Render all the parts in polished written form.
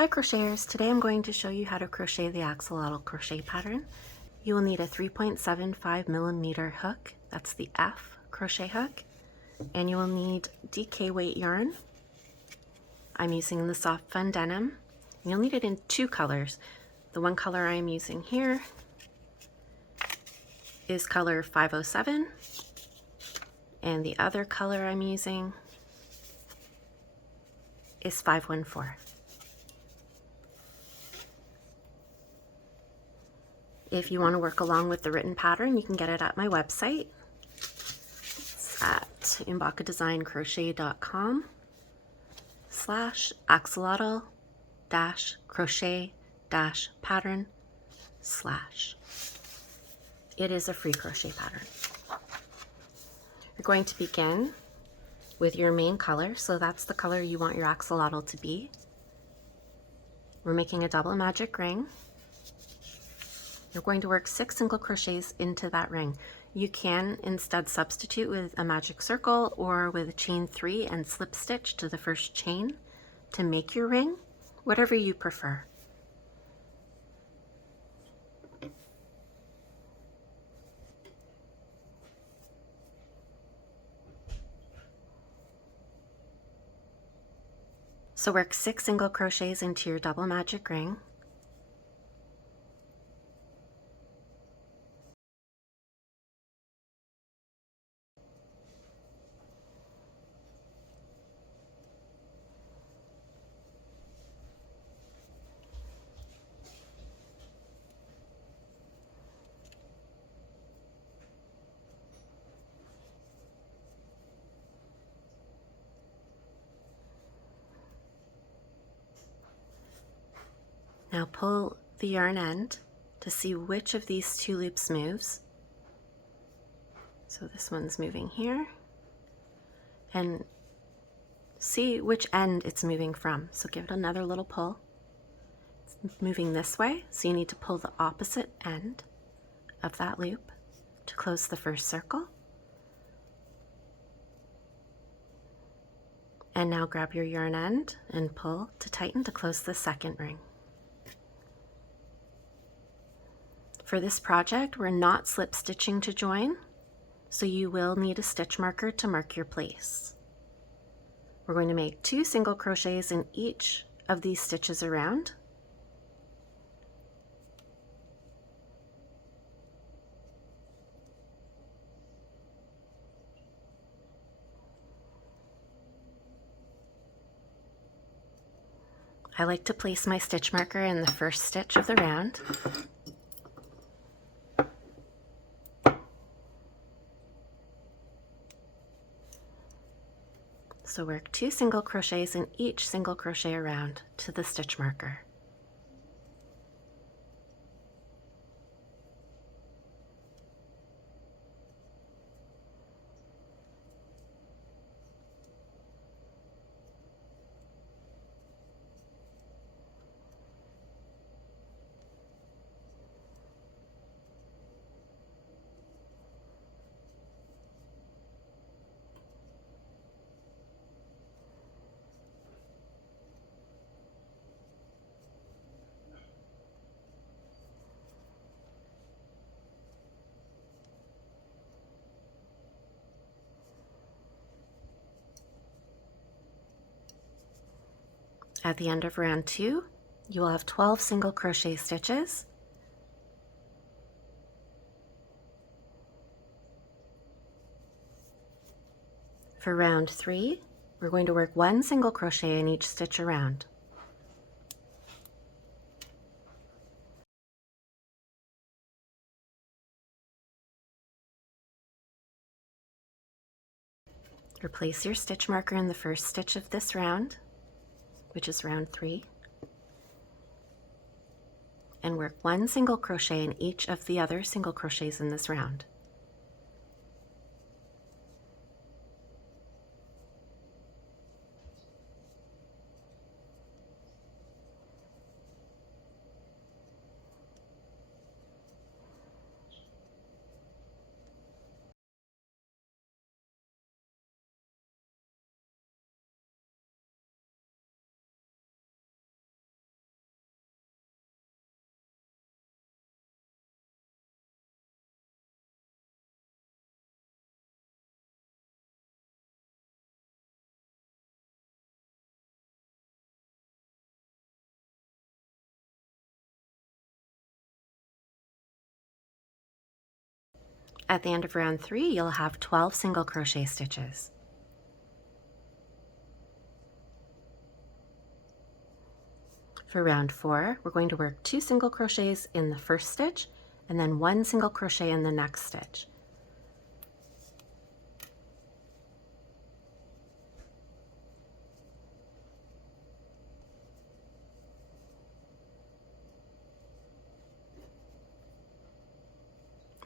Hi crocheters, today I'm going to show you how to crochet the axolotl crochet pattern. You will need a 3.75 millimeter hook, that's the F crochet hook, and you will need DK weight yarn. I'm using the soft fun denim. You'll need it in two colors. The one color I'm using here is color 507, and the other color I'm using is 514. If you want to work along with the written pattern, you can get it at my website. It's at imbakadesignCrochet.com/axolotl-crochet-pattern/. It is a free crochet pattern. You're going to begin with your main color, so that's the color you want your axolotl to be. We're making a double magic ring. You're going to work 6 single crochets into that ring. You can instead substitute with a magic circle or with a chain 3 and slip stitch to the first chain to make your ring, whatever you prefer. So work 6 single crochets into your double magic ring. Now pull the yarn end to see which of these 2 loops moves. So this one's moving here, and see which end it's moving from. So give it another little pull. It's moving this way, so you need to pull the opposite end of that loop to close the first circle. And now grab your yarn end and pull to tighten to close the second ring. For this project, we're not slip stitching to join, so you will need a stitch marker to mark your place. We're going to make 2 single crochets in each of these stitches around. I like to place my stitch marker in the first stitch of the round. So work 2 single crochets in each single crochet around to the stitch marker. At the end of round 2, you will have 12 single crochet stitches. For round 3, we're going to work 1 single crochet in each stitch around. Replace your stitch marker in the first stitch of this round, which is round 3, and work 1 single crochet in each of the other single crochets in this round. At the end of round 3, you'll have 12 single crochet stitches. For round 4, we're going to work 2 single crochets in the first stitch and then 1 single crochet in the next stitch.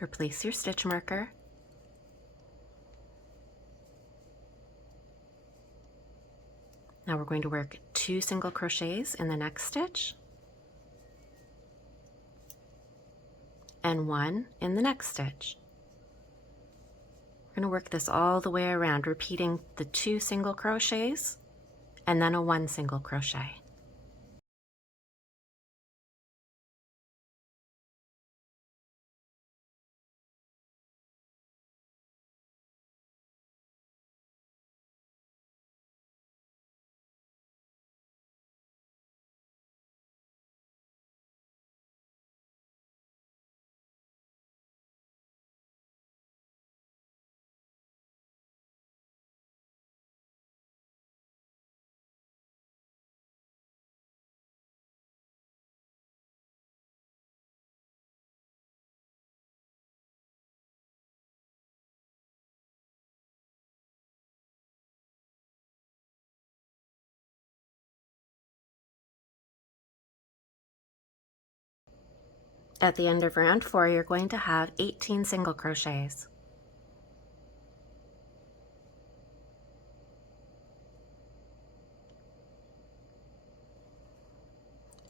Replace your stitch marker. Now we're going to work 2 single crochets in the next stitch and 1 in the next stitch. We're going to work this all the way around, repeating the 2 single crochets and then a 1 single crochet. At the end of round 4, you're going to have 18 single crochets.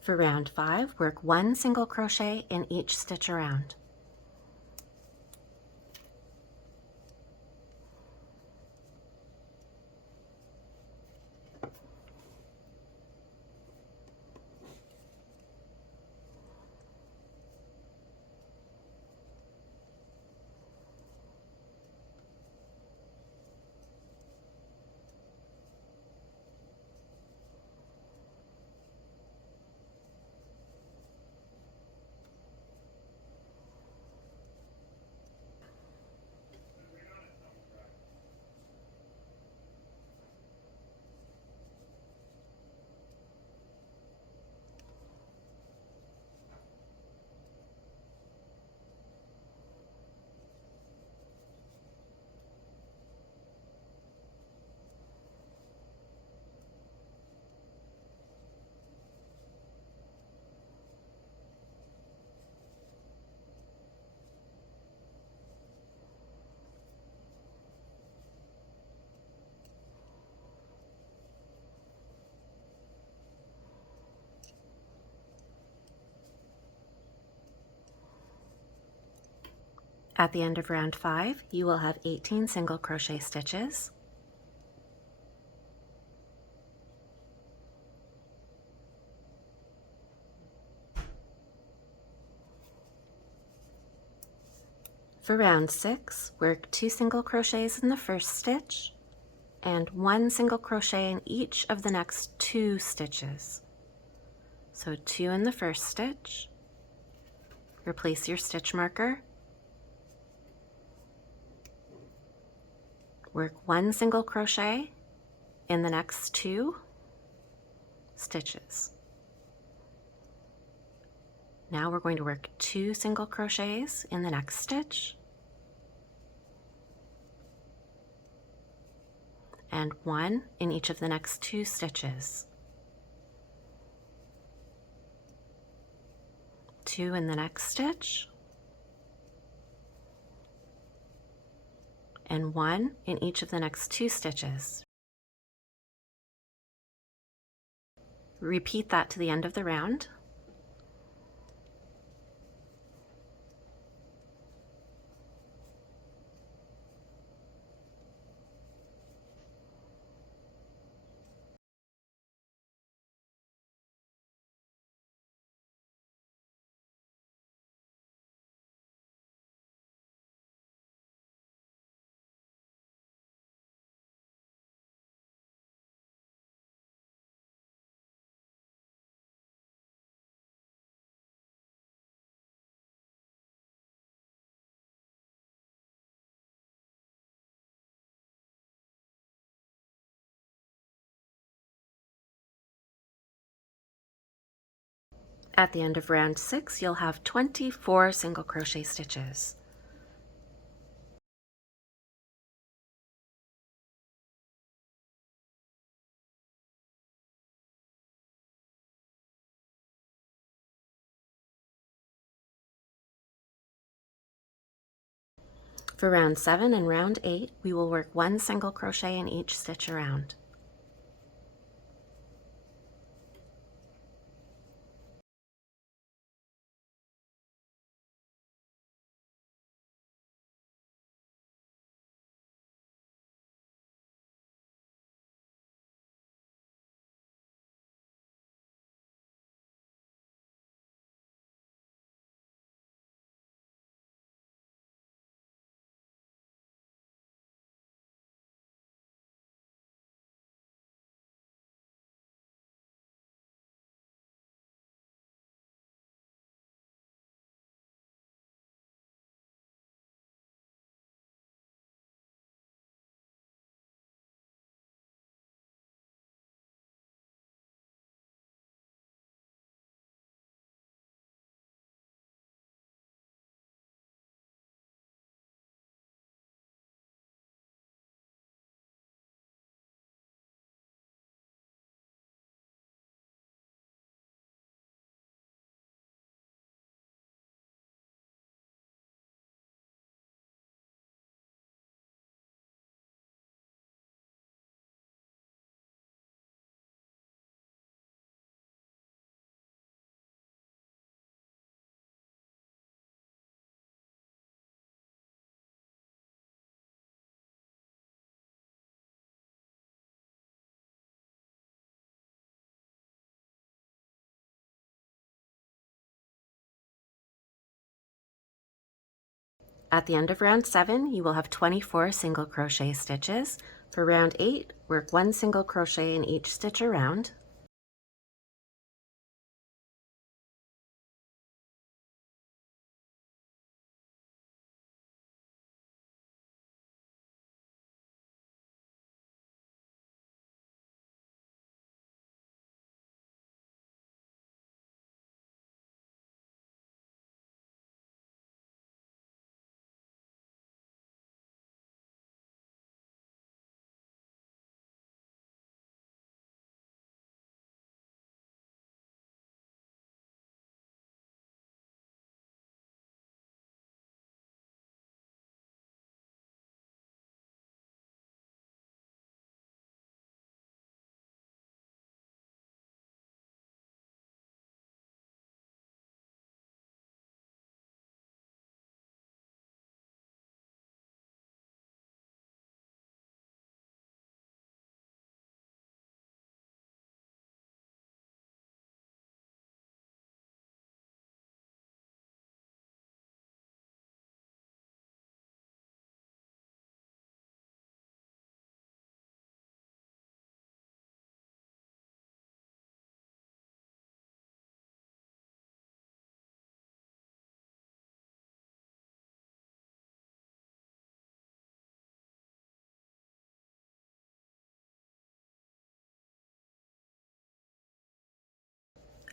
For round 5, work 1 single crochet in each stitch around. At the end of round 5, you will have 18 single crochet stitches. For round 6, work 2 single crochets in the first stitch and 1 single crochet in each of the next 2 stitches. So 2 in the first stitch, replace your stitch marker, work 1 single crochet in the next 2 stitches. Now we're going to work 2 single crochets in the next stitch and 1 in each of the next 2 stitches. 2 in the next stitch and 1 in each of the next 2 stitches. Repeat that to the end of the round. At the end of round 6, you'll have 24 single crochet stitches. For round 7 and round 8, we will work 1 single crochet in each stitch around. At the end of round 7, you will have 24 single crochet stitches. For round 8, work 1 single crochet in each stitch around.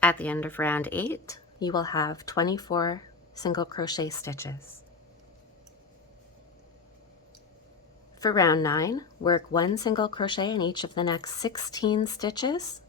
At the end of round 8, you will have 24 single crochet stitches. For round 9, work 1 single crochet in each of the next 16 stitches.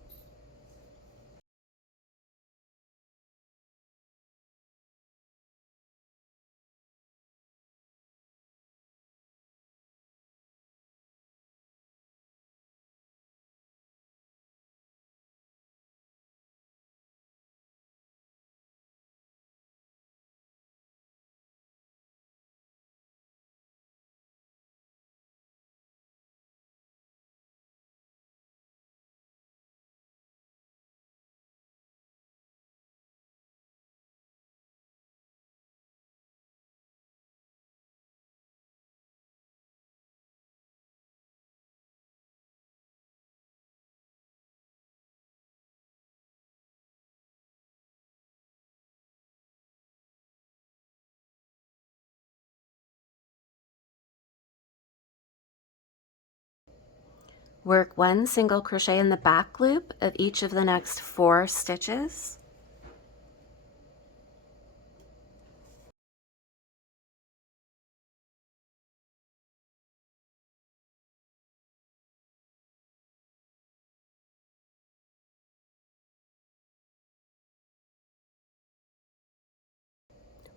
Work 1 single crochet in the back loop of each of the next 4 stitches.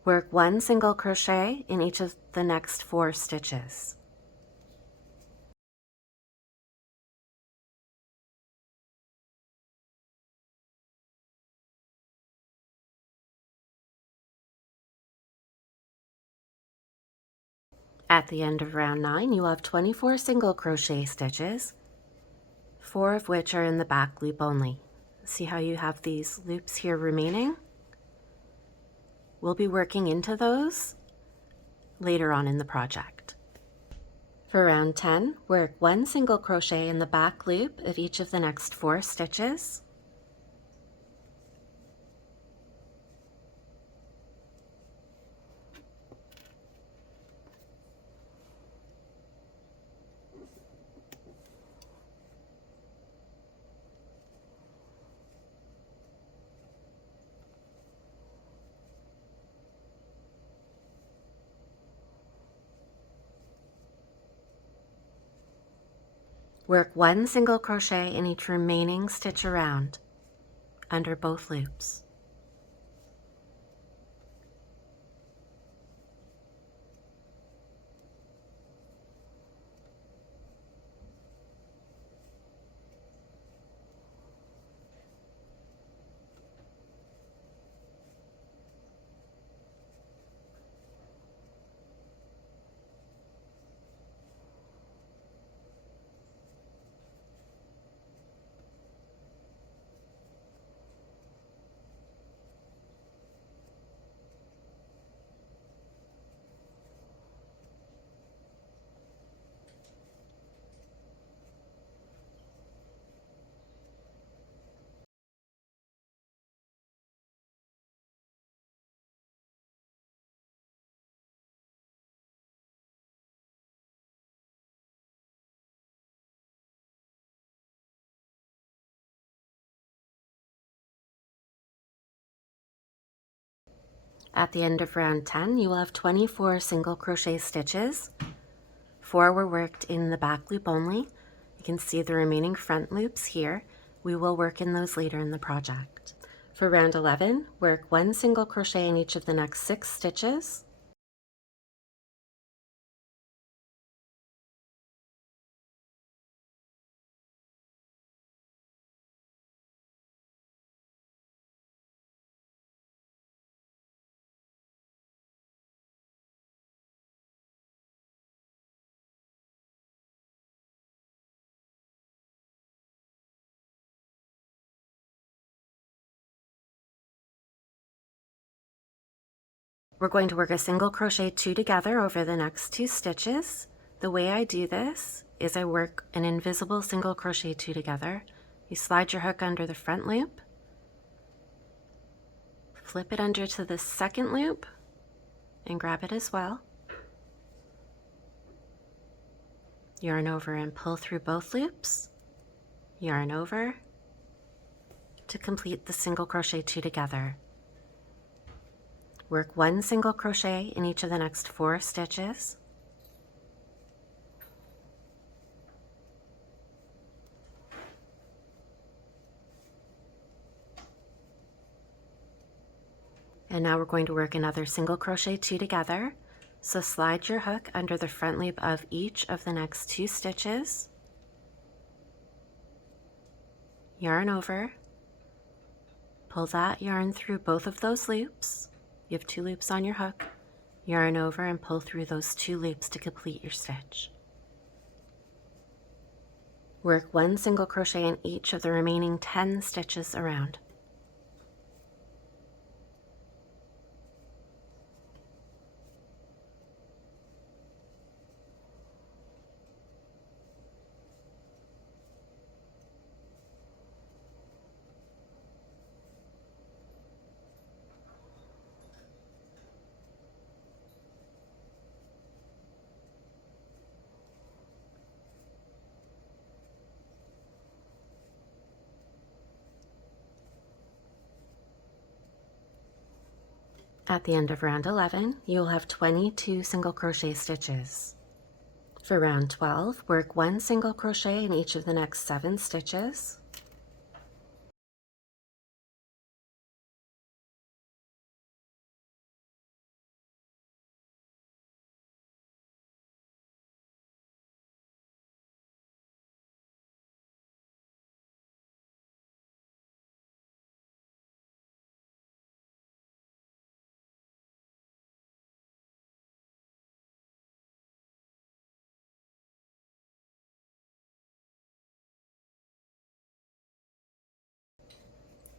Work 1 single crochet in each of the next 4 stitches. At the end of round 9, you will have 24 single crochet stitches, 4 of which are in the back loop only. See how you have these loops here remaining? We'll be working into those later on in the project. For round 10, work 1 single crochet in the back loop of each of the next 4 stitches. Work 1 single crochet in each remaining stitch around under both loops. At the end of round 10, you will have 24 single crochet stitches. 4 were worked in the back loop only. You can see the remaining front loops here. We will work in those later in the project. For round 11, work 1 single crochet in each of the next 6 stitches. We're going to work a single crochet 2 together over the next 2 stitches. The way I do this is I work an invisible single crochet 2 together. You slide your hook under the front loop, flip it under to the second loop, and grab it as well. Yarn over and pull through both loops, yarn over to complete the single crochet 2 together. Work 1 single crochet in each of the next 4 stitches. And now we're going to work another single crochet 2 together. So slide your hook under the front loop of each of the next 2 stitches. Yarn over. Pull that yarn through both of those loops. You have 2 loops on your hook. Yarn over and pull through those 2 loops to complete your stitch. Work 1 single crochet in each of the remaining 10 stitches around. At the end of round 11, you'll have 22 single crochet stitches. For round 12, work 1 single crochet in each of the next 7 stitches.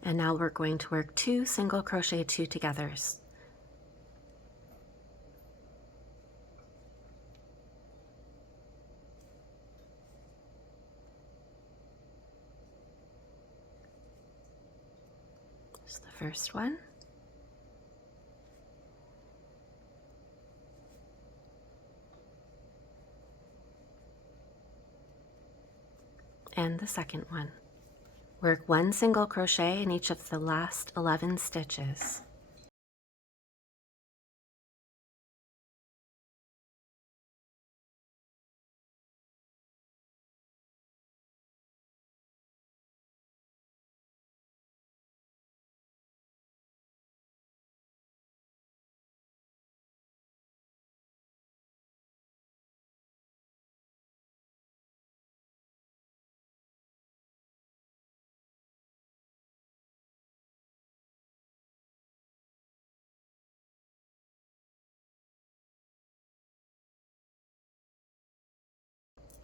And now we're going to work 2 single crochet 2 togethers. Here's the first one. And the second one. Work 1 single crochet in each of the last 11 stitches.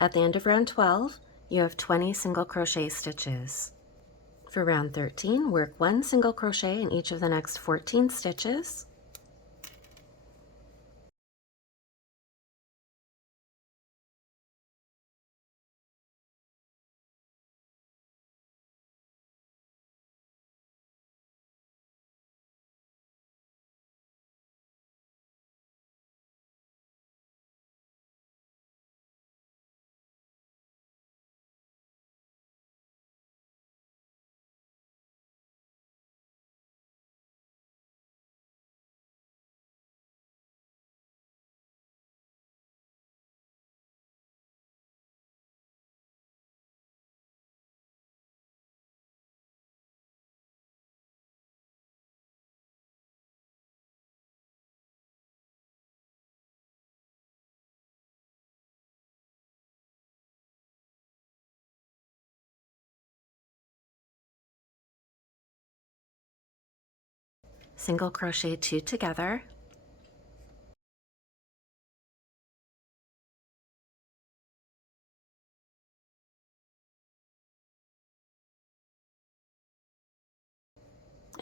At the end of round 12, you have 20 single crochet stitches. For round 13, work 1 single crochet in each of the next 14 stitches. Single crochet 2 together,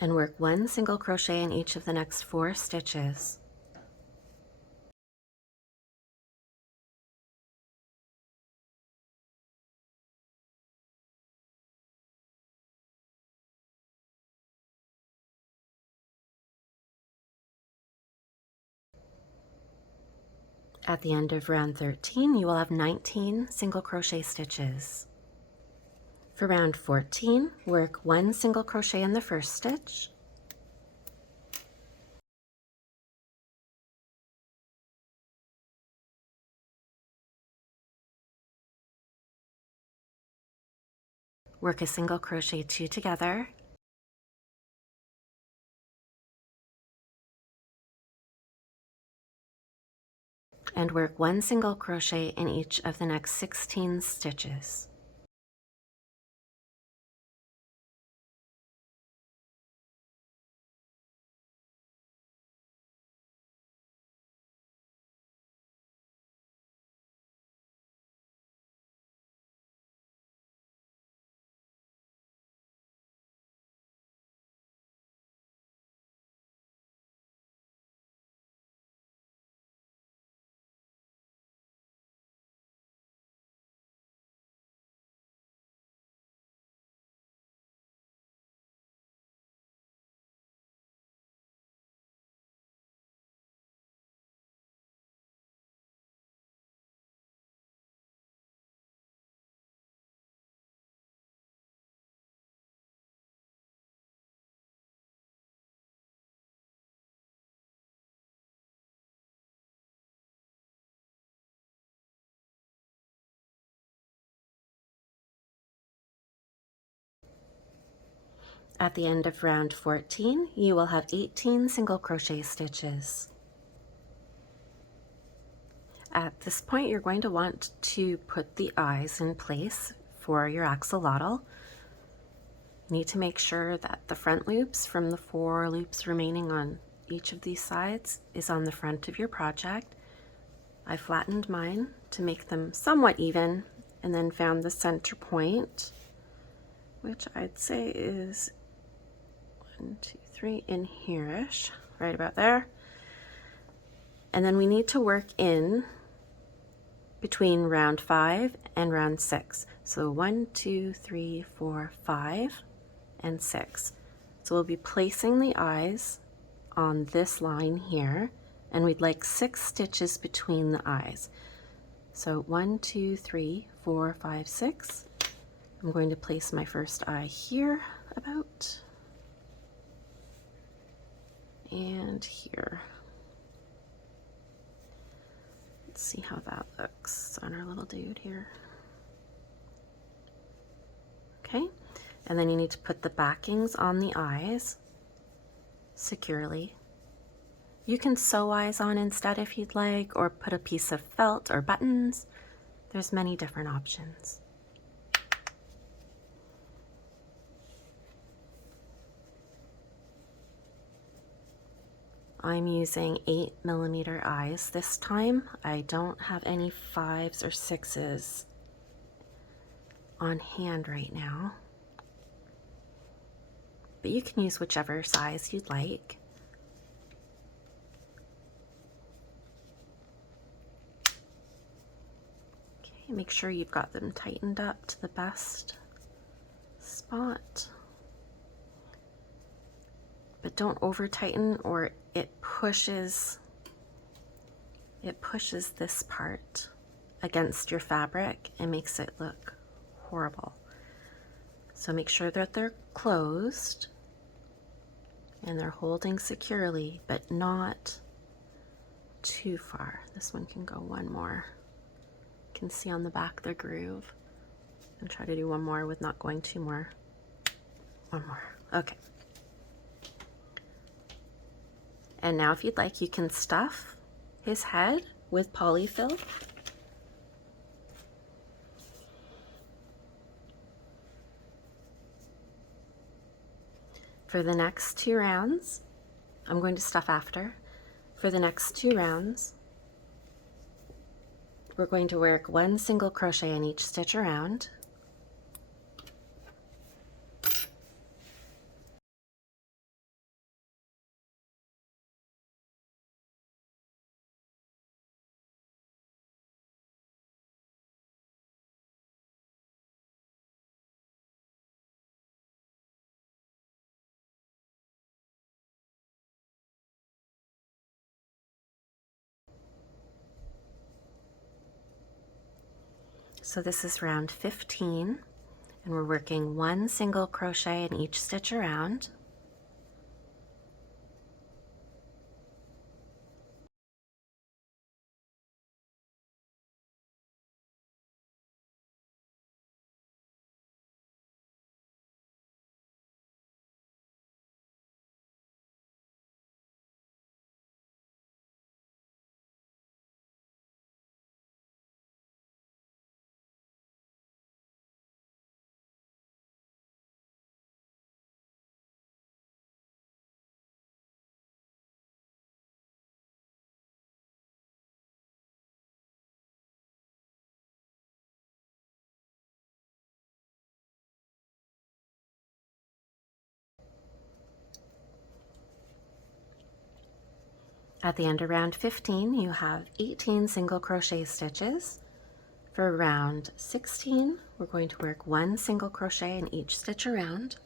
and work 1 single crochet in each of the next 4 stitches. At the end of round 13, you will have 19 single crochet stitches. For round 14, work 1 single crochet in the first stitch, work a single crochet 2 together, and work 1 single crochet in each of the next 16 stitches. At the end of round 14, you will have 18 single crochet stitches. At this point, you're going to want to put the eyes in place for your axolotl. You need to make sure that the front loops from the 4 loops remaining on each of these sides is on the front of your project. I flattened mine to make them somewhat even and then found the center point, which I'd say is 1, 2, 3 in here-ish, right about there. And then we need to work in between round 5 and round 6. So 1, 2, 3, 4, 5, and 6. So we'll be placing the eyes on this line here, and we'd like 6 stitches between the eyes. So 1, 2, 3, 4, 5, 6. I'm going to place my first eye here about, and here. Let's see how that looks on our little dude here. Okay, and then you need to put the backings on the eyes securely. You can sew eyes on instead if you'd like, or put a piece of felt or buttons. There's many different options. I'm using 8mm eyes this time. I don't have any 5s or 6s on hand right now, but you can use whichever size you'd like. Okay, make sure you've got them tightened up to the best spot, but don't over tighten or it pushes this part against your fabric and makes it look horrible. So make sure that they're closed and they're holding securely, but not too far. This one can go one more. You can see on the back the groove. And try to do one more with not going too more. One more. Okay. And now if you'd like, you can stuff his head with PolyFil. For the next 2 rounds, I'm going to stuff after. For the next 2 rounds, we're going to work 1 single crochet in each stitch around. So this is round 15, and we're working 1 single crochet in each stitch around. At the end of round 15, you have 18 single crochet stitches. For round 16, we're going to work 1 single crochet in each stitch around.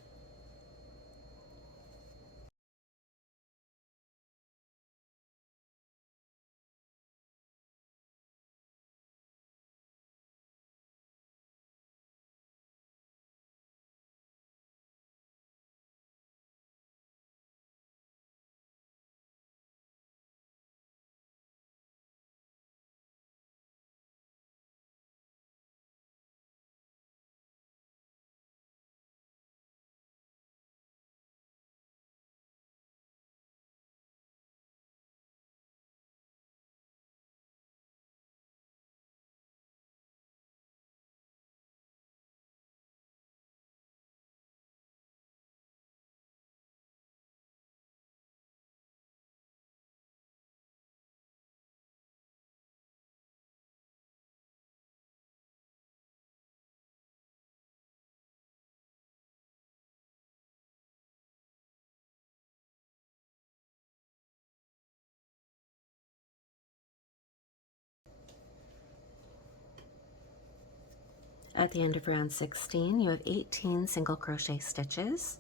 At the end of round 16, you have 18 single crochet stitches.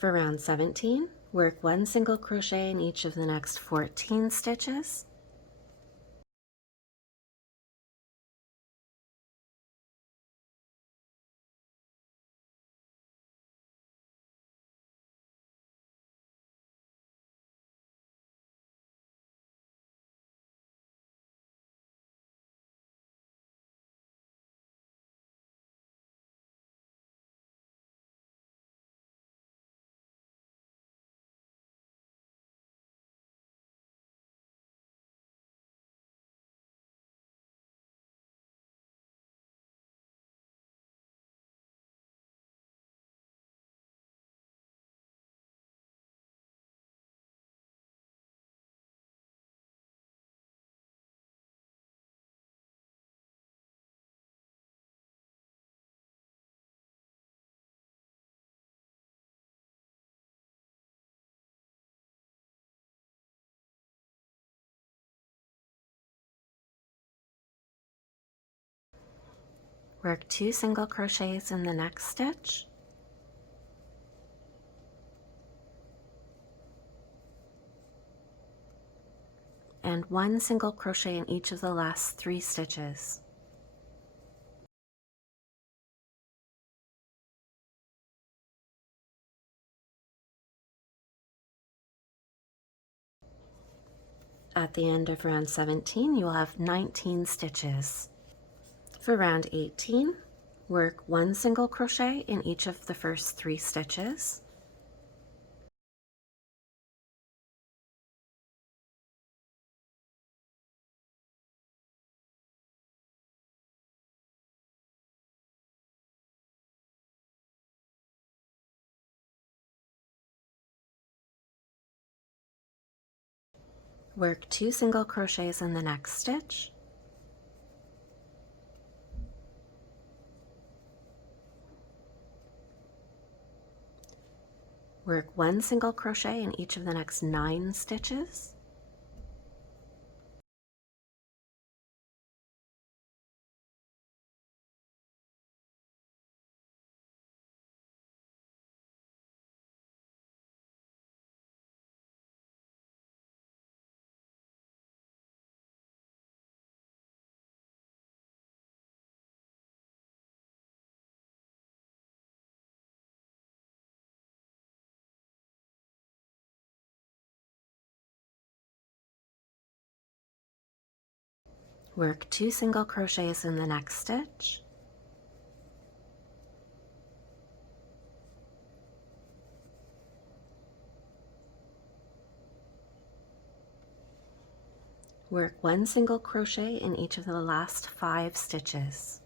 For round 17, work 1 single crochet in each of the next 14 stitches. Work 2 single crochets in the next stitch. And 1 single crochet in each of the last 3 stitches. At the end of round 17, you will have 19 stitches. For round 18, work 1 single crochet in each of the first 3 stitches. Work 2 single crochets in the next stitch. Work 1 single crochet in each of the next 9 stitches. Work 2 single crochets in the next stitch. Work 1 single crochet in each of the last 5 stitches.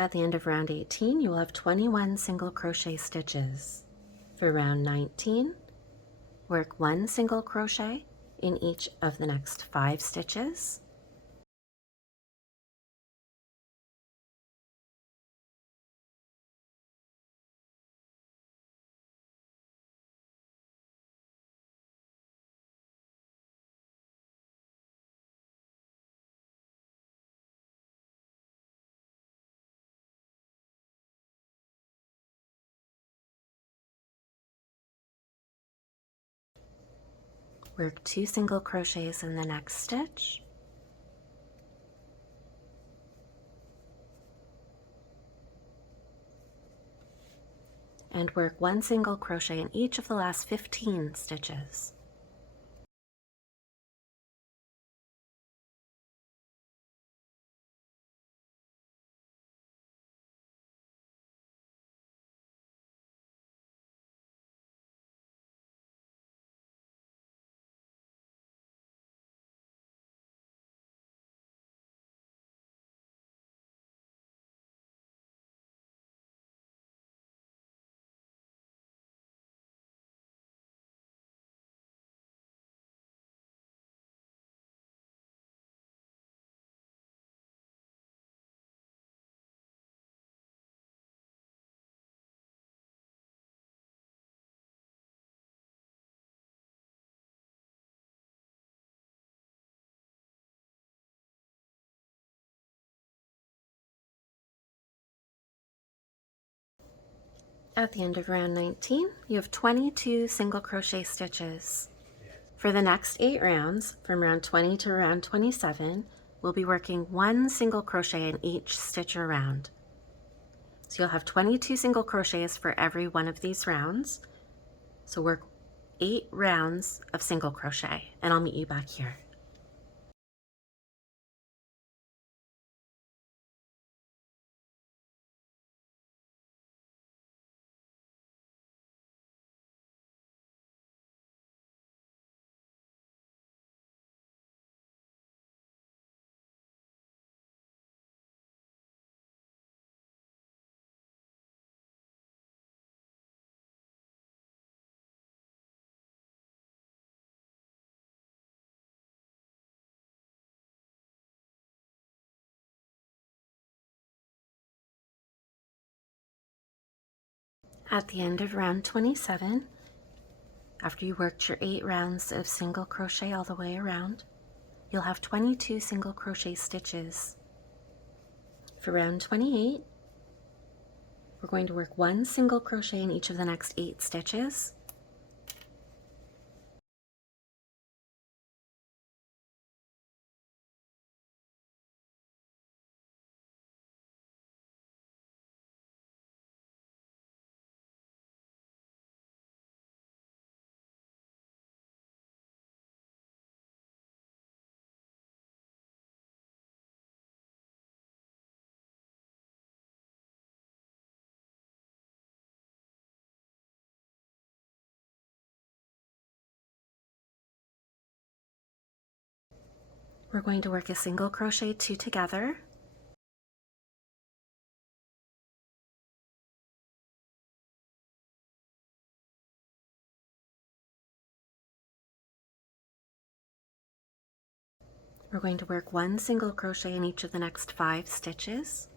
At the end of round 18, you will have 21 single crochet stitches. For round 19, work 1 single crochet in each of the next 5 stitches. Work 2 single crochets in the next stitch. And work 1 single crochet in each of the last 15 stitches. At the end of round 19, you have 22 single crochet stitches. For the next 8 rounds, from round 20 to round 27, we'll be working 1 single crochet in each stitch or round. So you'll have 22 single crochets for every one of these rounds. So work 8 rounds of single crochet, and I'll meet you back here. At the end of round 27, after you worked your 8 rounds of single crochet all the way around, you'll have 22 single crochet stitches. For round 28, we're going to work 1 single crochet in each of the next 8 stitches. We're going to work a single crochet 2 together. We're going to work 1 single crochet in each of the next 5 stitches.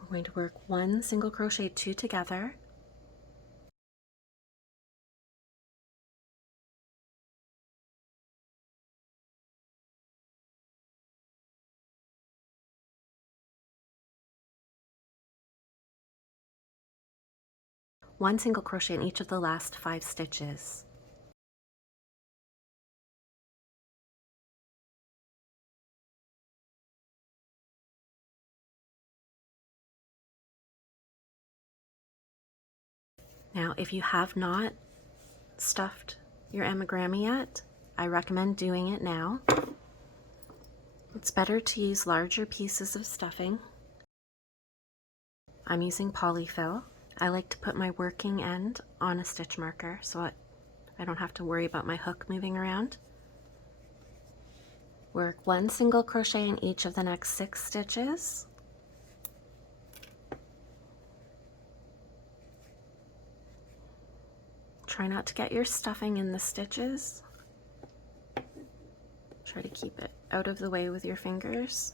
We're going to work 1 single crochet 2 together. One single crochet in each of the last 5 stitches. Now, if you have not stuffed your amigurumi yet, I recommend doing it now. It's better to use larger pieces of stuffing. I'm using PolyFil. I like to put my working end on a stitch marker so I don't have to worry about my hook moving around. Work 1 single crochet in each of the next 6 stitches. Try not to get your stuffing in the stitches. Try to keep it out of the way with your fingers.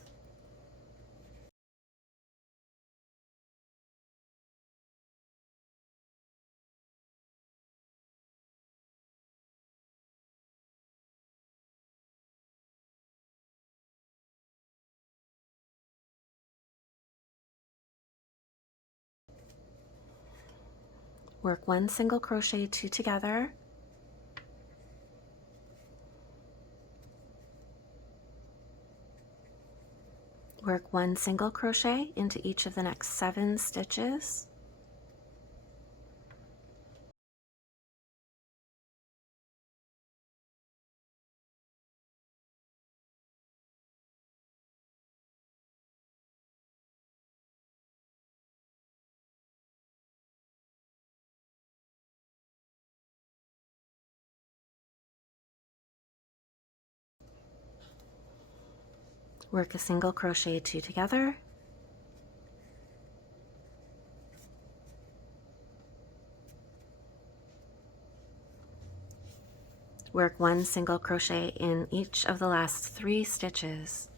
Work 1 single crochet 2 together. Work 1 single crochet into each of the next 7 stitches. Work a single crochet 2 together. Work 1 single crochet in each of the last 3 stitches.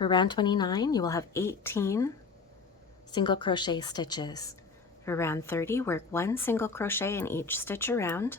For round 29, you will have 18 single crochet stitches. For round 30, work 1 single crochet in each stitch around.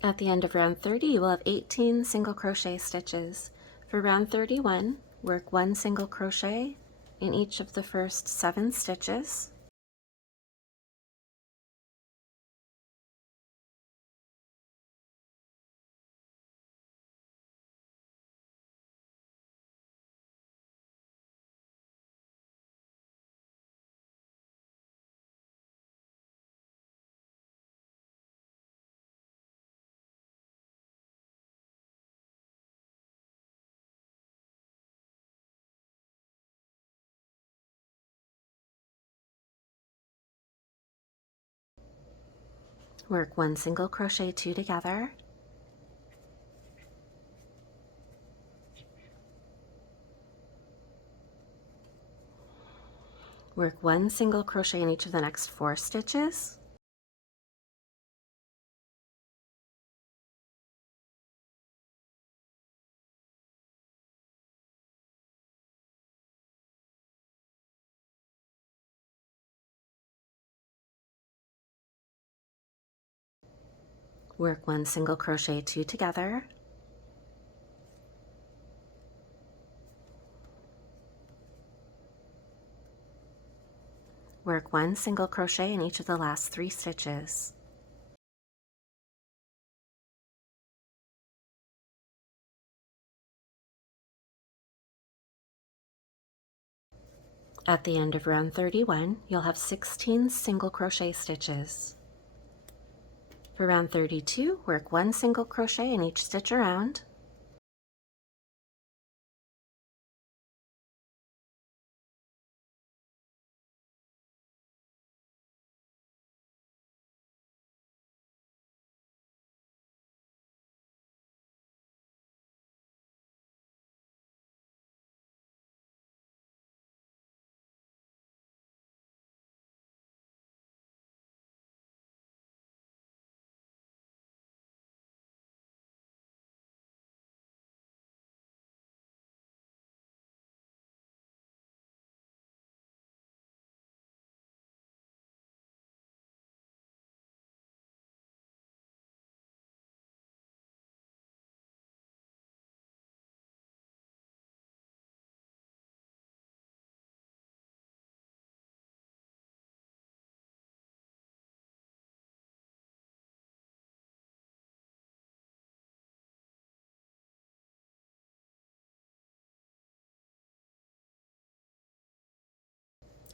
At the end of round 30, you will have 18 single crochet stitches. For round 31, work 1 single crochet in each of the first 7 stitches. Work 1 single crochet 2 together. Work 1 single crochet in each of the next 4 stitches. Work 1 single crochet 2 together. Work 1 single crochet in each of the last 3 stitches. At the end of round 31, you'll have 16 single crochet stitches. For round 32, work 1 single crochet in each stitch around.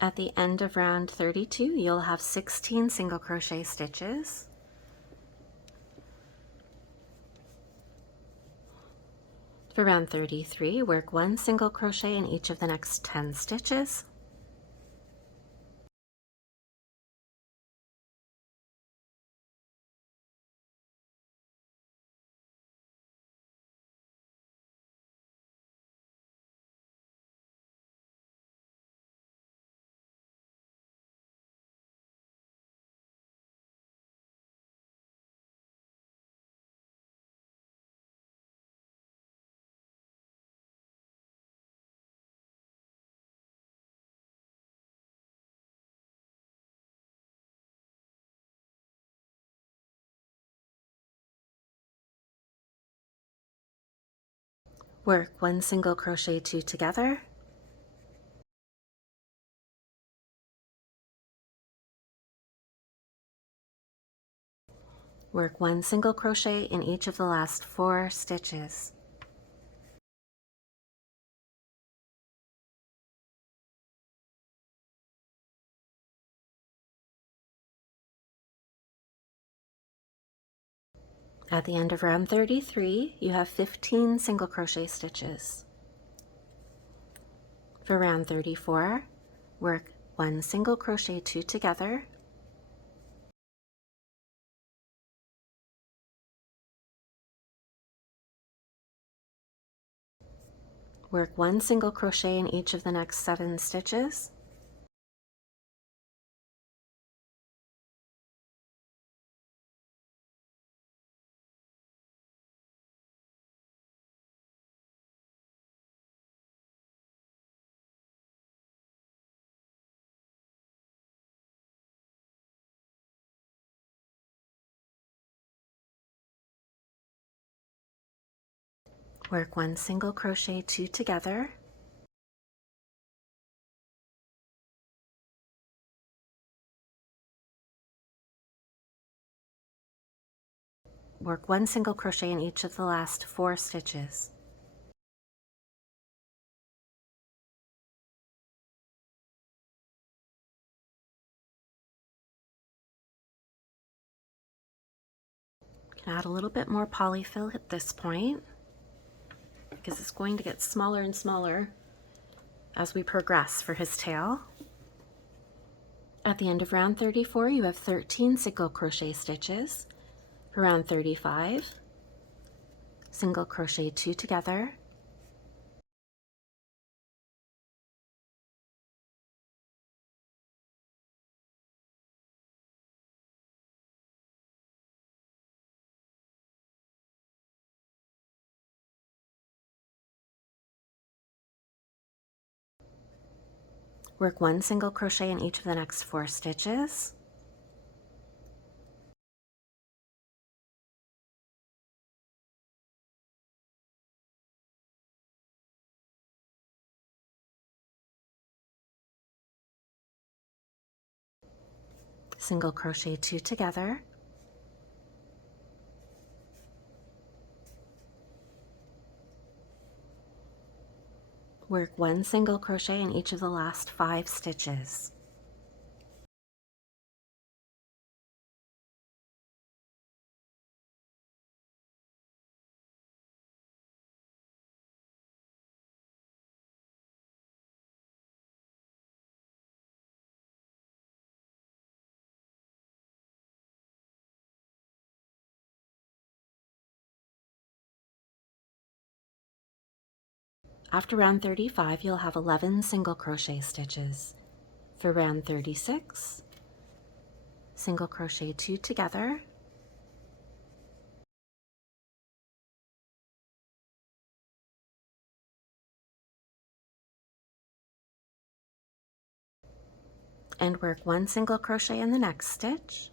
At the end of round 32, you'll have 16 single crochet stitches. For round 33, work 1 single crochet in each of the next 10 stitches. Work 1 single crochet 2 together, work 1 single crochet in each of the last 4 stitches. At the end of round 33, you have 15 single crochet stitches. For round 34, work 1 single crochet 2 together, work 1 single crochet in each of the next 7 stitches, work 1 single crochet 2 together, work 1 single crochet in each of the last 4 stitches. You can add a little bit more polyfill at this point because it's going to get smaller and smaller as we progress for his tail. At the end of round 34, you have 13 single crochet stitches. For round 35, single crochet 2 together, work 1 single crochet in each of the next 4 stitches, single crochet 2 together, work 1 single crochet in each of the last 5 stitches. After round 35, you'll have 11 single crochet stitches. For round 36, single crochet 2 together, and work 1 single crochet in the next stitch,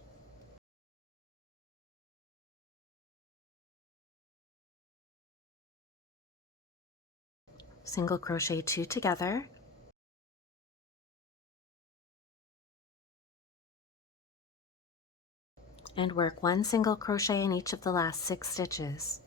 single crochet 2 together, and work 1 single crochet in each of the last 6 stitches.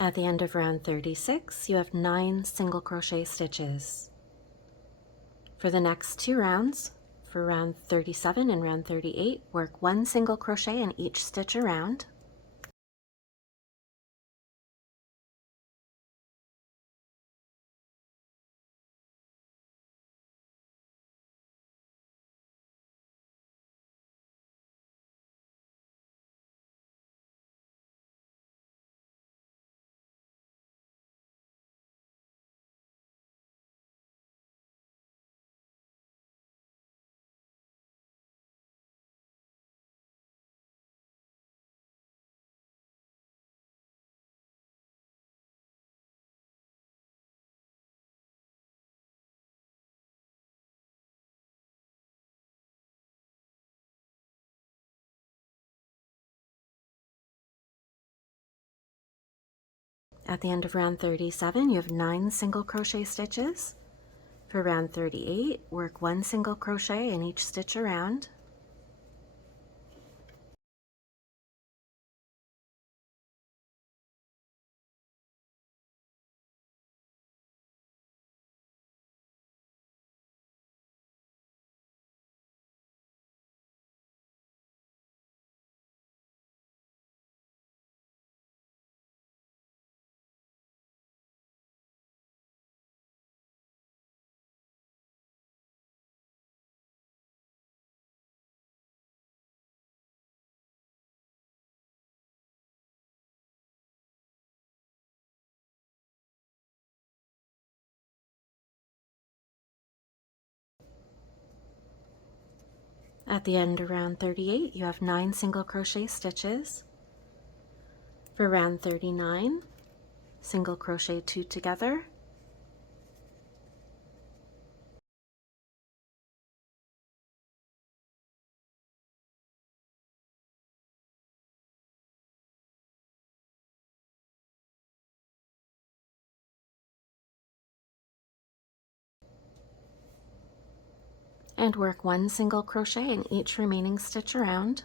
At the end of round 36, you have 9 single crochet stitches. For the next 2 rounds, for round 37 and round 38, work 1 single crochet in each stitch around, At the end of round 37, you have 9 single crochet stitches. For round 38, work 1 single crochet in each stitch around. At the end of round 38, you have 9 single crochet stitches. For round 39, single crochet 2 together, and work 1 single crochet in each remaining stitch around.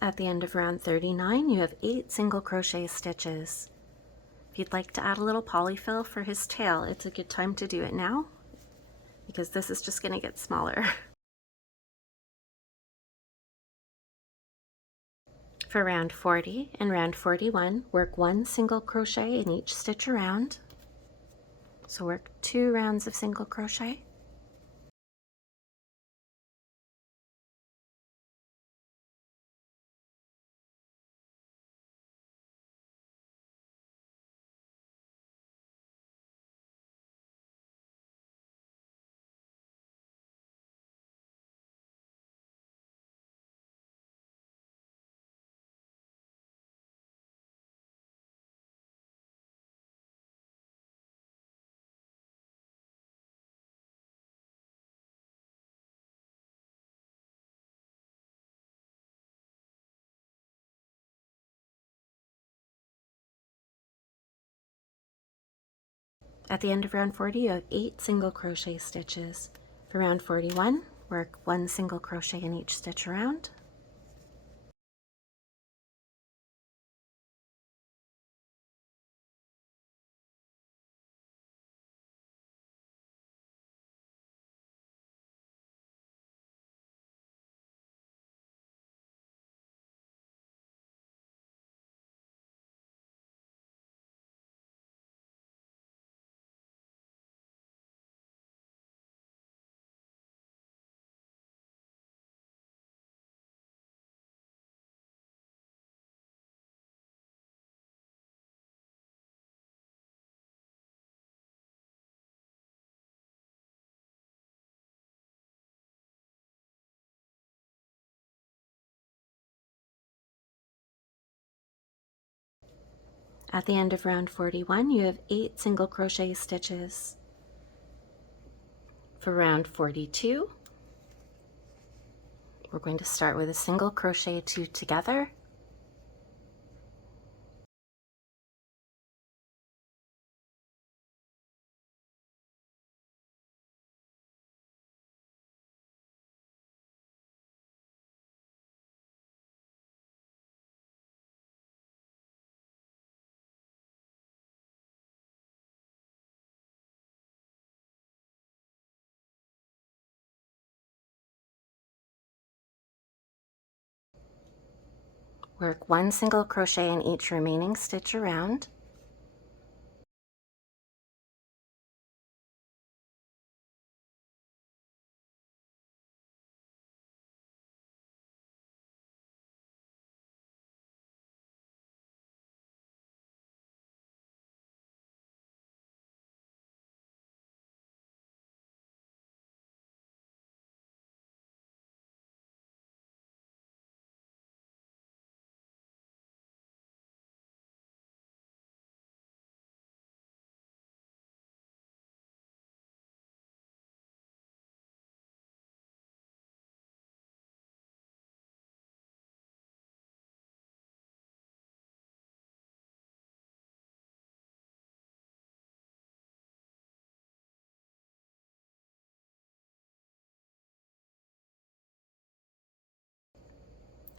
At the end of round 39, you have 8 single crochet stitches. If you'd like to add a little polyfill for his tail, it's a good time to do it now, because this is just going to get smaller. For round 40 and round 41, work 1 single crochet in each stitch around. So work 2 rounds of single crochet. At the end of round 40, you have 8 single crochet stitches. For round 41, work 1 single crochet in each stitch around. At the end of round 41, you have 8 single crochet stitches. For round 42, we're going to start with a single crochet 2 together, work 1 single crochet in each remaining stitch around,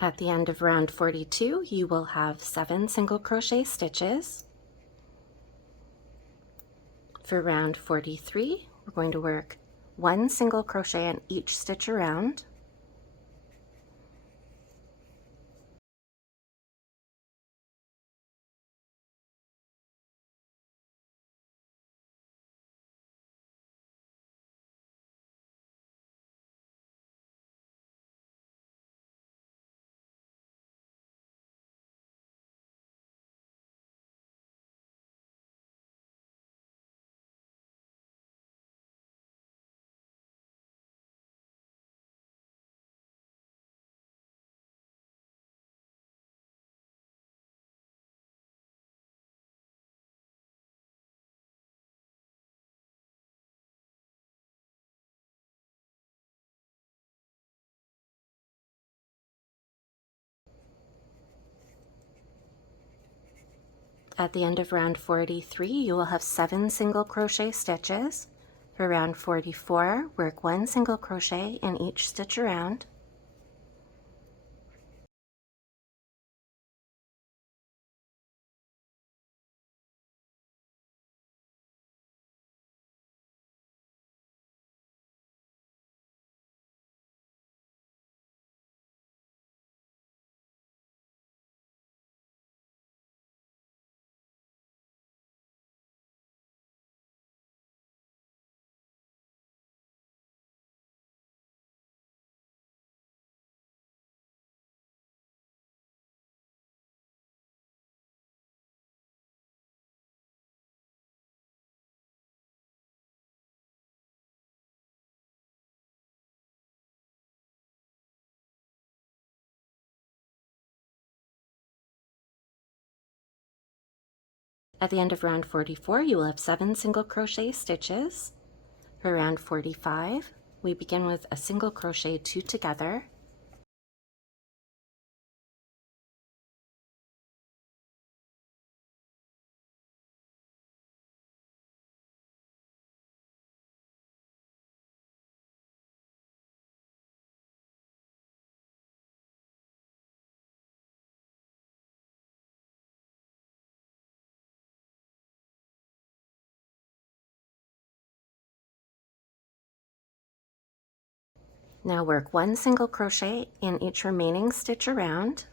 At the end of round 42, you will have 7 single crochet stitches. For round 43, we're going to work 1 single crochet in each stitch around. At the end of round 43, you will have 7 single crochet stitches. For round 44, work 1 single crochet in each stitch around. At the end of round 44, you will have 7 single crochet stitches. For round 45, we begin with a single crochet 2 together. Now work 1 single crochet in each remaining stitch around.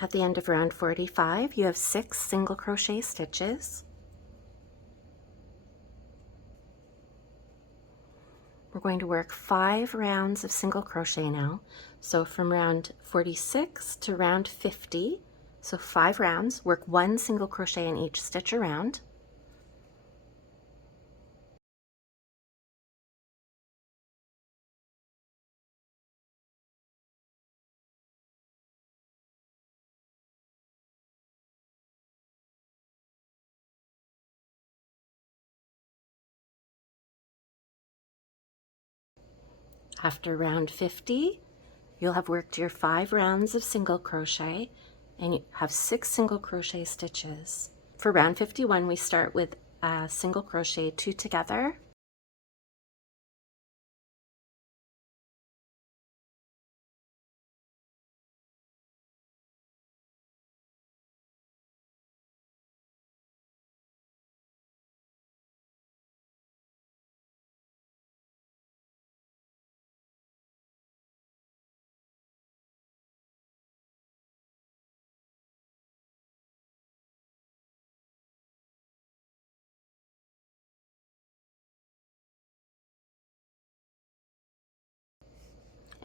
At the end of round 45, you have 6 single crochet stitches. We're going to work 5 rounds of single crochet now. So from round 46 to round 50, so 5 rounds, work 1 single crochet in each stitch around. After round 50, you'll have worked your 5 rounds of single crochet and you have 6 single crochet stitches. For round 51, we start with a single crochet 2 together.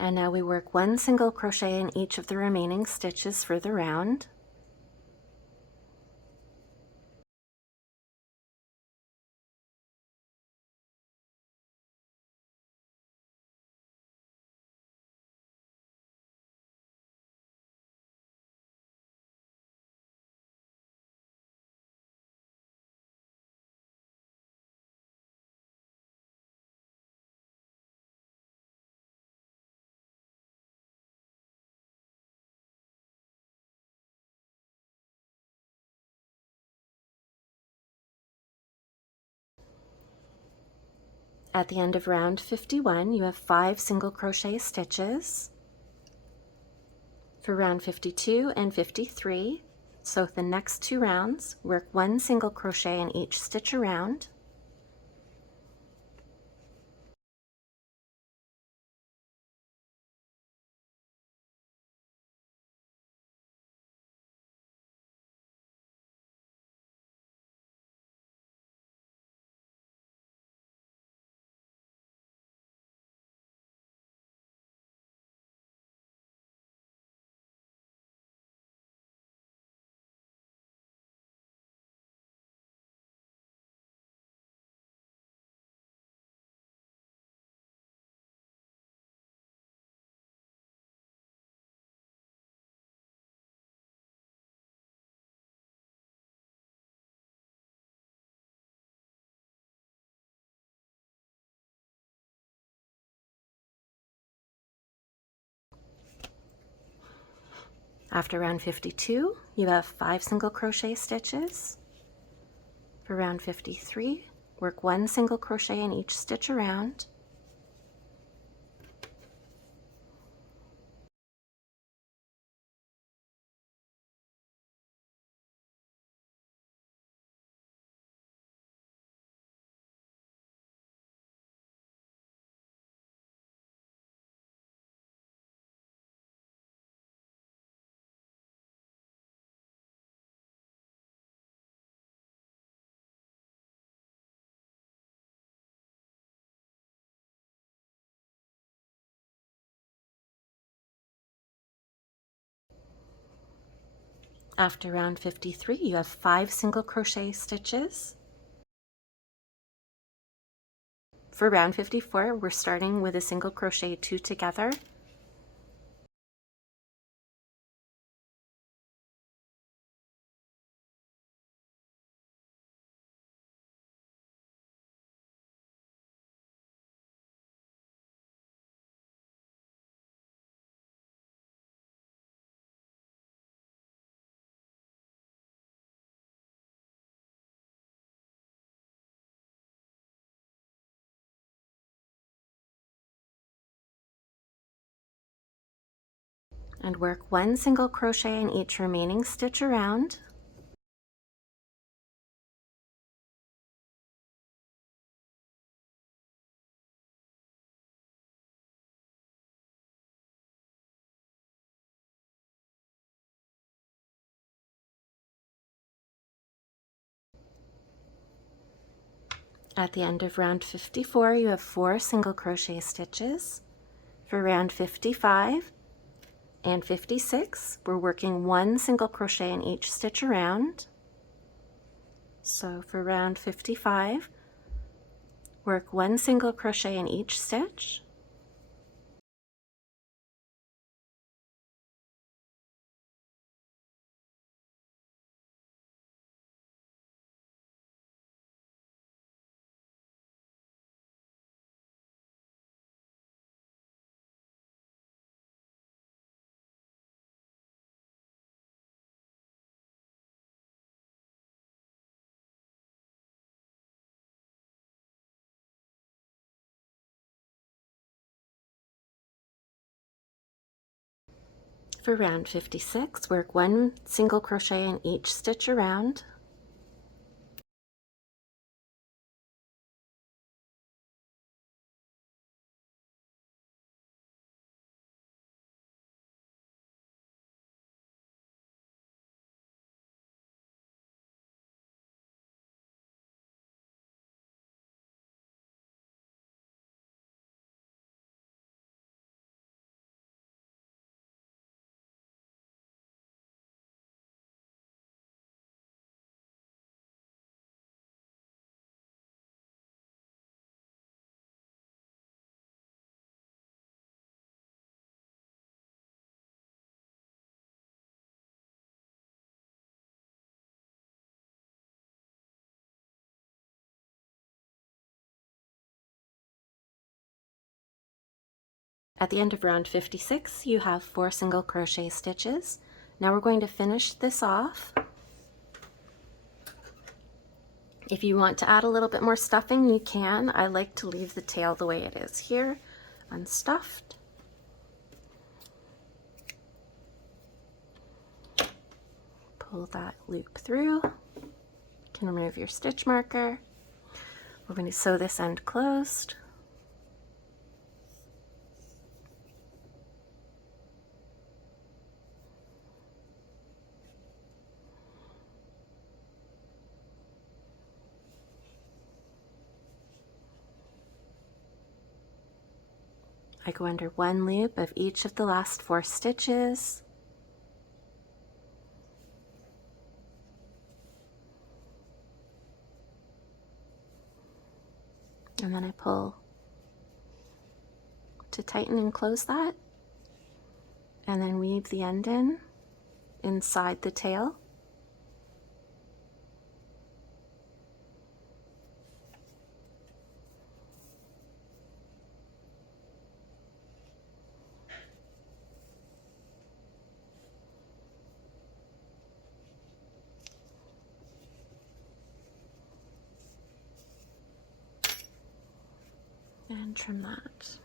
And now we work 1 single crochet in each of the remaining stitches for the round. At the end of round 51, you have 5 single crochet stitches. For round 52 and 53, so the next 2 rounds, work 1 single crochet in each stitch around. After round 52, you have 5 single crochet stitches. For round 53, work 1 single crochet in each stitch around. After round 53, you have 5 single crochet stitches. For round 54, we're starting with a single crochet 2 together. And work 1 single crochet in each remaining stitch around. At the end of round 54, you have 4 single crochet stitches. For round 55 and 56, we're working 1 single crochet in each stitch around. So for round 55, work 1 single crochet in each stitch. For round 56, work 1 single crochet in each stitch around. At the end of round 56, you have 4 single crochet stitches. Now we're going to finish this off. If you want to add a little bit more stuffing, you can. I like to leave the tail the way it is here, unstuffed. Pull that loop through. You can remove your stitch marker. We're going to sew this end closed. I go under one loop of each of the last 4 stitches. And then I pull to tighten and close that, and then weave the end in inside the tail. And trim that.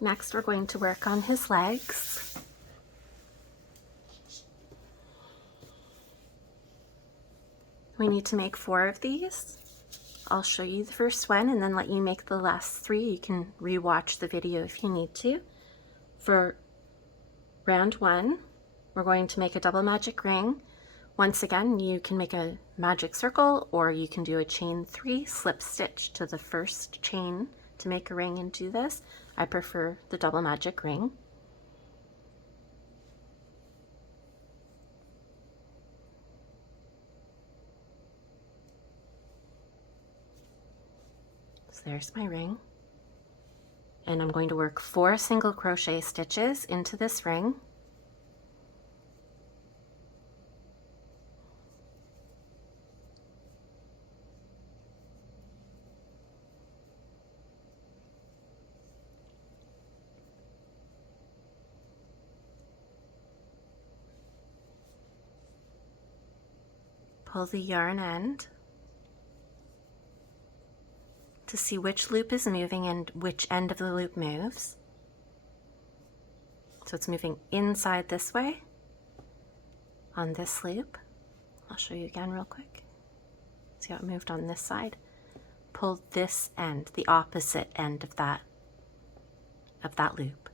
Next, we're going to work on his legs. We need to make 4 of these. I'll show you the first one and then let you make the last 3. You can re-watch the video if you need to. For round 1, we're going to make a double magic ring. Once again, you can make a magic circle, or you can do a chain 3 slip stitch to the first chain to make a ring and do this. I prefer the double magic ring. So there's my ring. And I'm going to work 4 single crochet stitches into this ring. Pull the yarn end to see which loop is moving and which end of the loop moves. So it's moving inside this way on this loop. I'll show you again real quick. See how it moved on this side? Pull this end, the opposite end of that loop.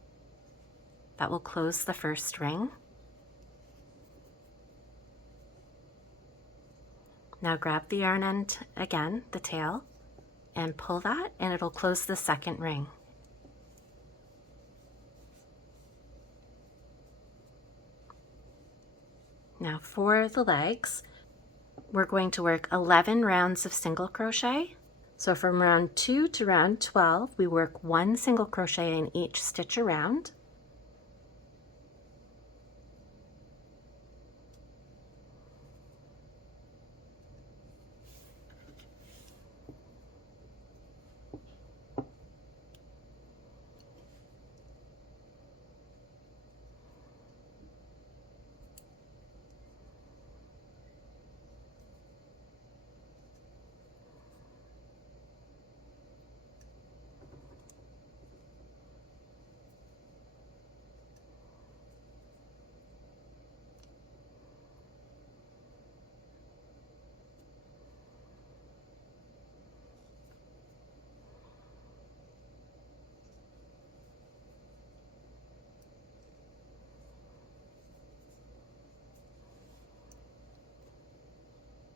That will close the first ring. Now grab the yarn end again, the tail, and pull that, and it'll close the second ring. Now for the legs, we're going to work 11 rounds of single crochet. So from round 2 to round 12, we work 1 single crochet in each stitch around.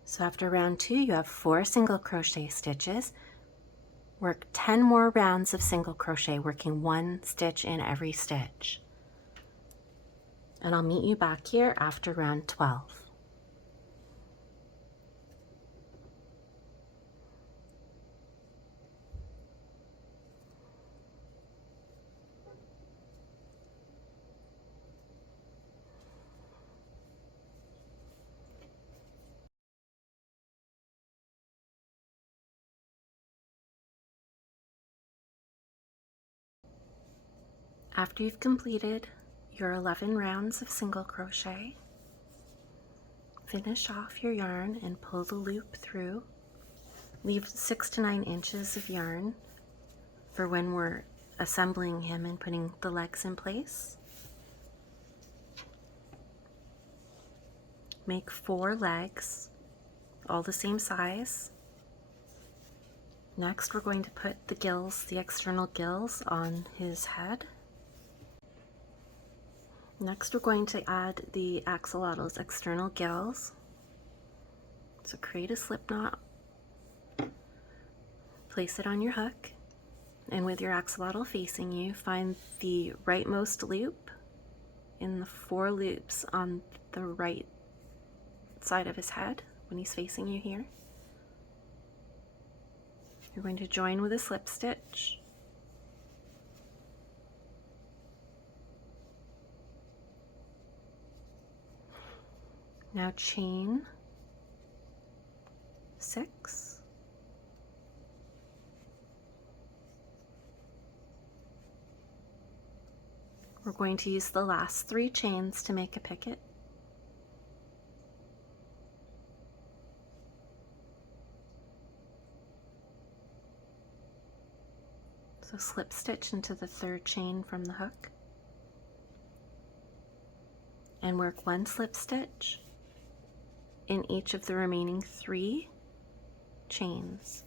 So after round 2, you have 4 single crochet stitches. Work 10 more rounds of single crochet, working 1 stitch in every stitch. And I'll meet you back here after round 12. After you've completed your 11 rounds of single crochet, finish off your yarn and pull the loop through. Leave 6 to 9 inches of yarn for when we're assembling him and putting the legs in place. Make 4 legs, all the same size. Next, we're going to put the gills, the external gills, on his head. Next, we're going to add the axolotl's external gills. So create a slip knot, place it on your hook, and with your axolotl facing you, find the rightmost loop in the 4 loops on the right side of his head when he's facing you here. You're going to join with a slip stitch. Now chain 6. We're going to use the last 3 chains to make a picket. So slip stitch into the 3rd chain from the hook and work 1 slip stitch in each of the remaining 3 chains.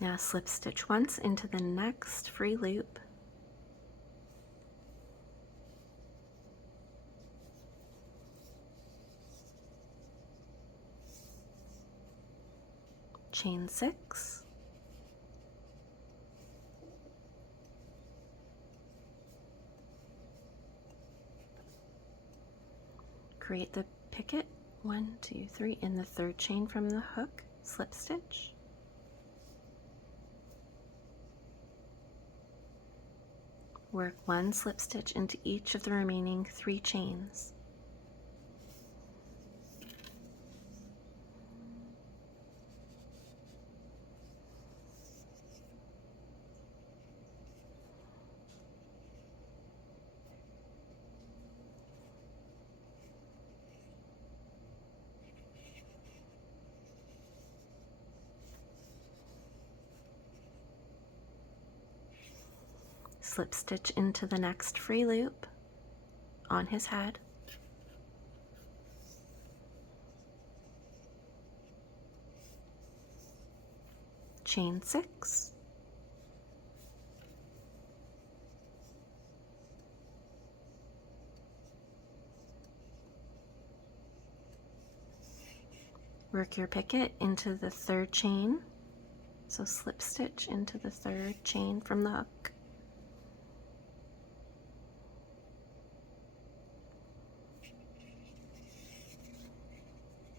Now slip stitch once into the next free loop. Chain 6. Create the picket 1, 2, 3 in the 3rd chain from the hook, slip stitch. Work 1 slip stitch into each of the remaining 3 chains. Slip stitch into the next free loop on his head. Chain 6. Work your picket into the 3rd chain. So slip stitch into the 3rd chain from the hook.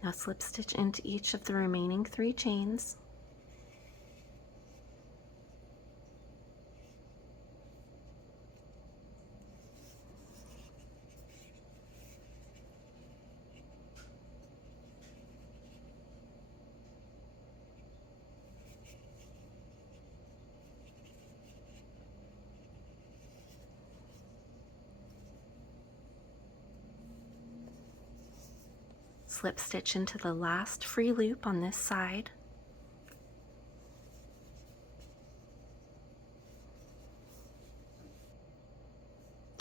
Now slip stitch into each of the remaining 3 chains. Slip stitch into the last free loop on this side.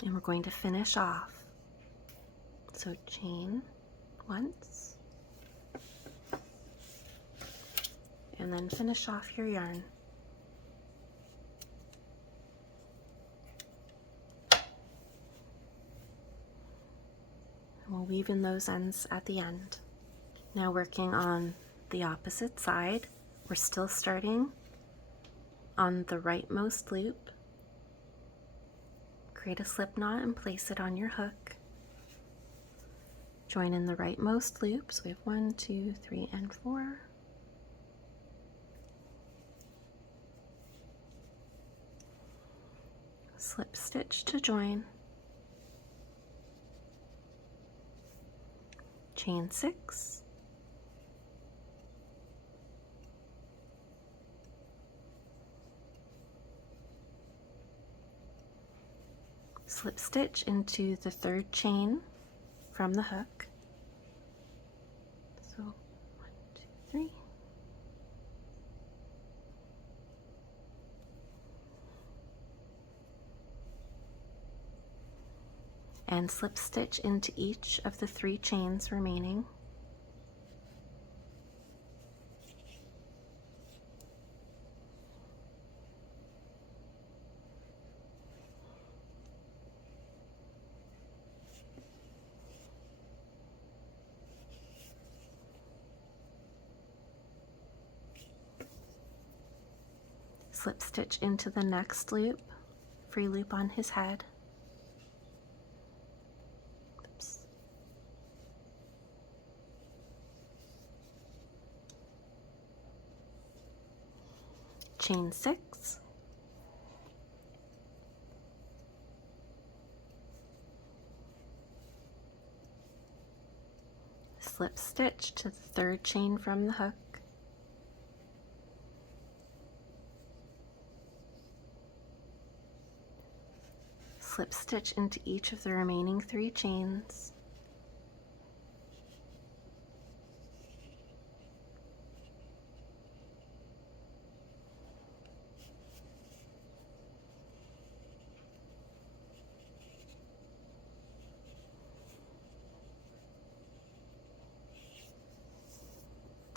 And we're going to finish off. So chain once, and then finish off your yarn. We'll weave in those ends at the end. Now working on the opposite side, we're still starting on the rightmost loop. Create a slip knot and place it on your hook. Join in the rightmost loop. So we have 1, 2, 3, and 4. Slip stitch to join. Chain 6. Slip stitch into the third chain from the hook. So 1, 2, 3. And slip stitch into each of the 3 chains remaining. Slip stitch into the next loop, free loop on his head. Oops. Chain 6. Slip stitch to the third chain from the hook. Slip stitch into each of the remaining 3 chains.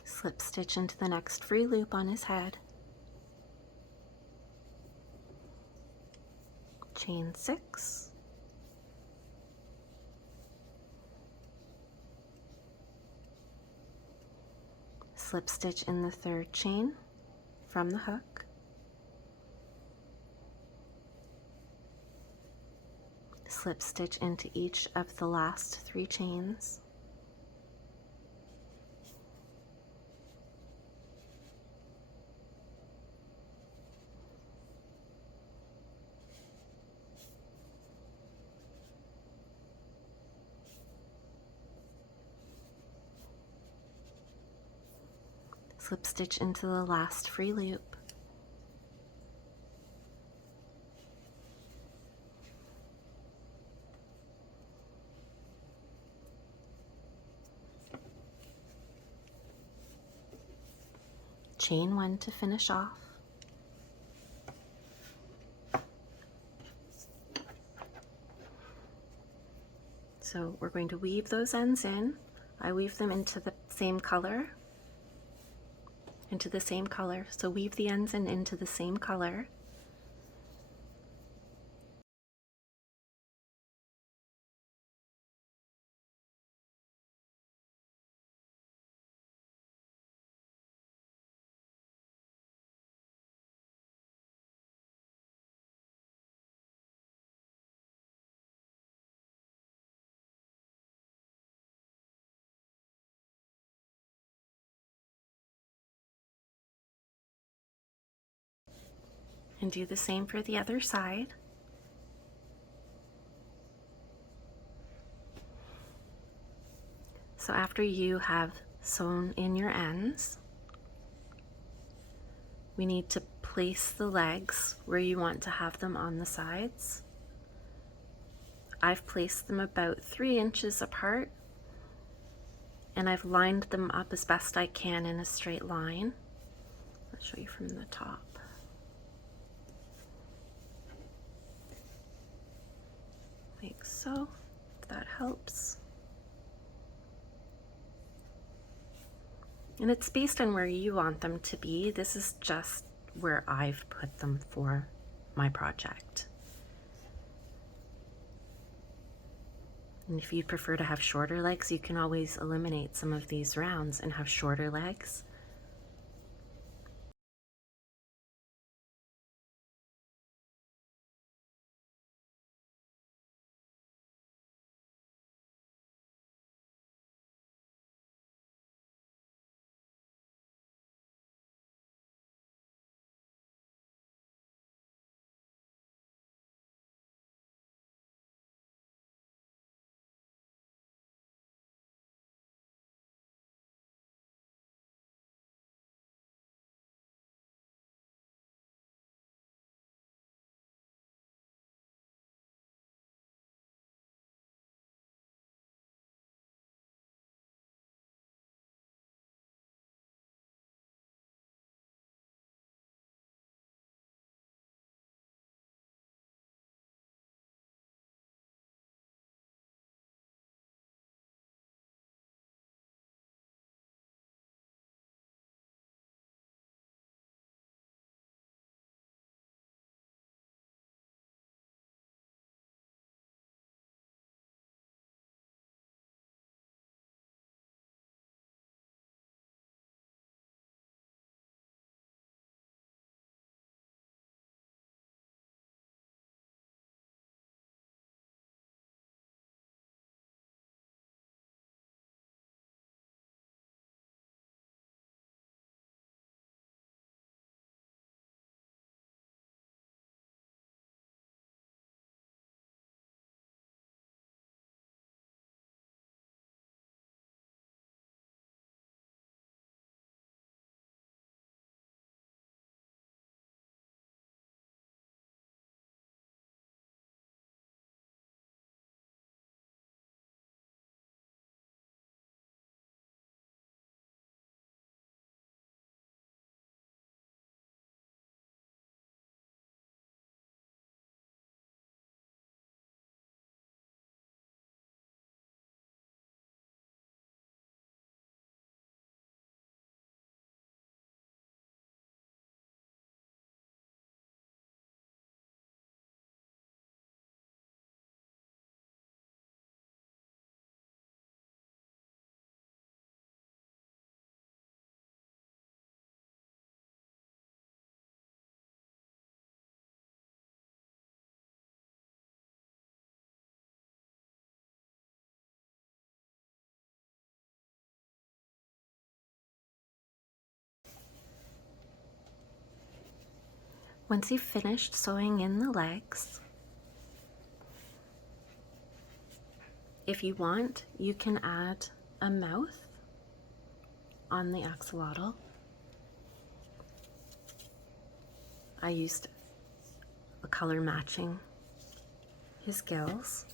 Slip stitch into the next free loop on his head. Chain 6. Slip stitch in the third chain from the hook. Slip stitch into each of the last 3 chains. Slip stitch into the last free loop. Chain 1 to finish off. So we're going to weave those ends in. I weave them into the same color. So weave the ends in into the same color. And do the same for the other side. So after you have sewn in your ends, we need to place the legs where you want to have them on the sides. I've placed them about 3 inches apart, and I've lined them up as best I can in a straight line. I'll show you from the top. Like so, if that helps. And it's based on where you want them to be. This is just where I've put them for my project. And if you'd prefer to have shorter legs, you can always eliminate some of these rounds and have shorter legs. Once you've finished sewing in the legs, if you want, you can add a mouth on the axolotl. I used a color matching his gills.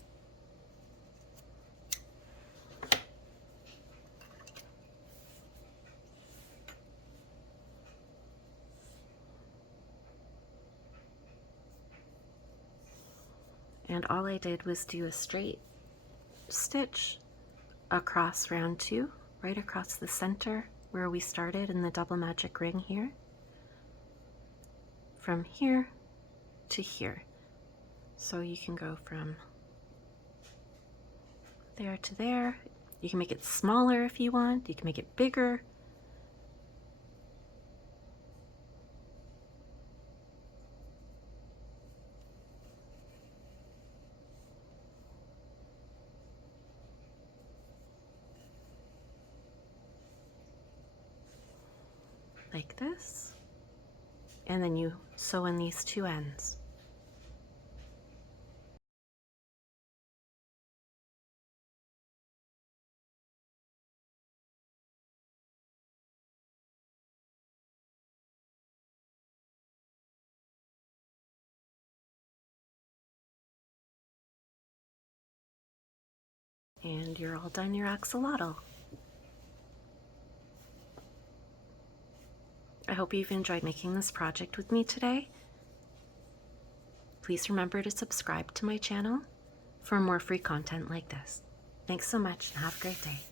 And all I did was do a straight stitch across round 2, right across the center where we started in the double magic ring here, from here to here. So you can go from there to there. You can make it smaller if you want, you can make it bigger. Like this, and then you sew in these 2 ends. And you're all done your axolotl. I hope you've enjoyed making this project with me today. Please remember to subscribe to my channel for more free content like this. Thanks so much and have a great day.